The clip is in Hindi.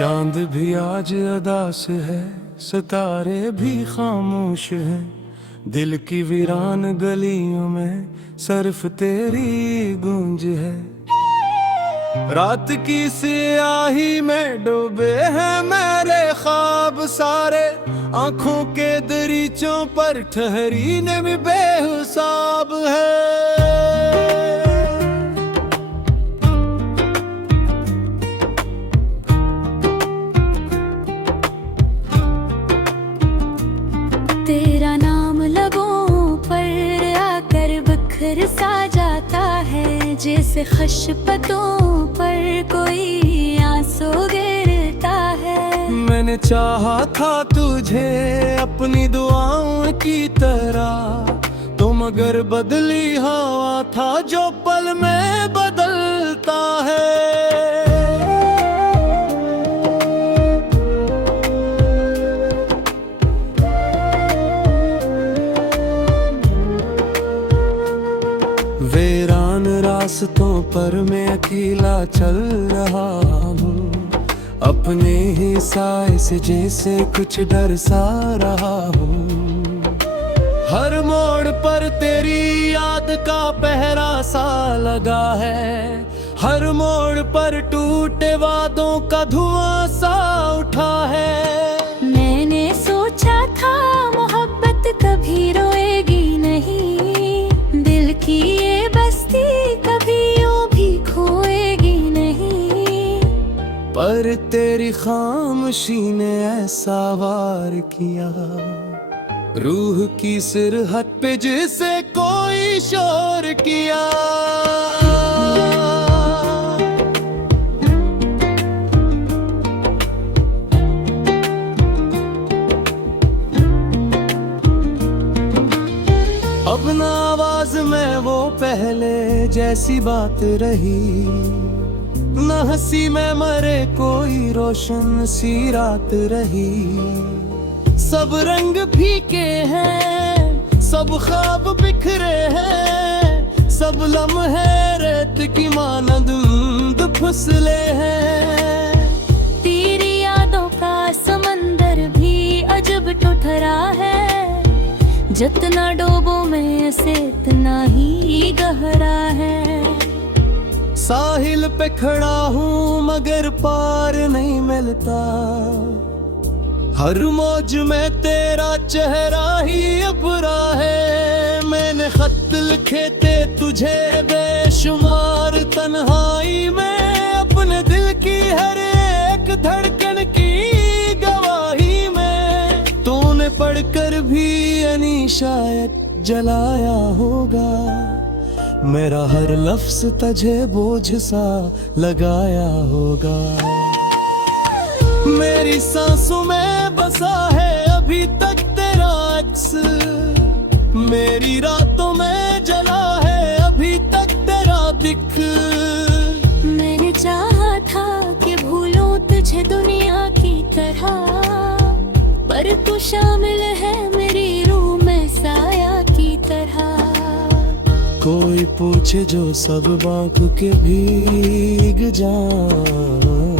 चांद भी आज अदास है, सितारे भी खामोश हैं। दिल की वीरान गलियों में सिर्फ तेरी गूंज है। रात की स्याही में डूबे हैं मेरे ख्वाब सारे, आंखों के दरीचों पर ठहरी ने भी बेहिसाब है। तेरा नाम लगों पर आकर बिखर सा जाता है, जैसे खशपतों पर कोई आंसू गिरता है। मैंने चाहा था तुझे अपनी दुआओं की तरह, तो मगर बदली हवा था जो पल में बदलता है। वीरान रास्तों पर मैं अकेला चल रहा हूँ, अपने ही साए से जैसे कुछ डर सा रहा हूँ। हर मोड़ पर तेरी याद का पहरा सा लगा है, हर मोड़ पर टूटे वादों का धुआं सा उठा है। मैंने सोचा था मोहब्बत कभी रोएगी नहीं, दिल की ये बस्ती कभी यूं भी खोएगी नहीं। पर तेरी खामोशी ने ऐसा वार किया, रूह की सिरहद पे जिसे कोई शोर किया। अब ना आवाज में वो पहले जैसी बात रही, न हंसी में मरे कोई रोशन सी रात रही। सब रंग फीके हैं, सब ख्वाब बिखरे हैं, सब लम्हे रेत की मानंद फिसले हैं। तेरी यादों का समंदर भी अजब ठुठरा है, जितना डूबो मैं से इतना ही गहरा है। साहिल पे खड़ा हूँ मगर पार नहीं मिलता, हर मौज में तेरा चेहरा ही अबरा है। मैंने खत लिखे थे तुझे बेशुमार तन्हाई में, अपने दिल की हर एक धड़कन की गवाही में। तूने पढ़कर भी यानी शायद जलाया होगा, मेरा हर लफ्ज तुझे बोझ सा लगाया होगा। मेरी सांसों में बसा है अभी तक तेरा अक्स, मेरी रातों में जला है अभी तक तेरा दिख। मैंने चाहा था कि भूलूं तुझे दुनिया की तरह, पर तू शामिल है मेरी रूह में साया की तरह। कोई पूछे जो सब बांक के भीग जाऊं,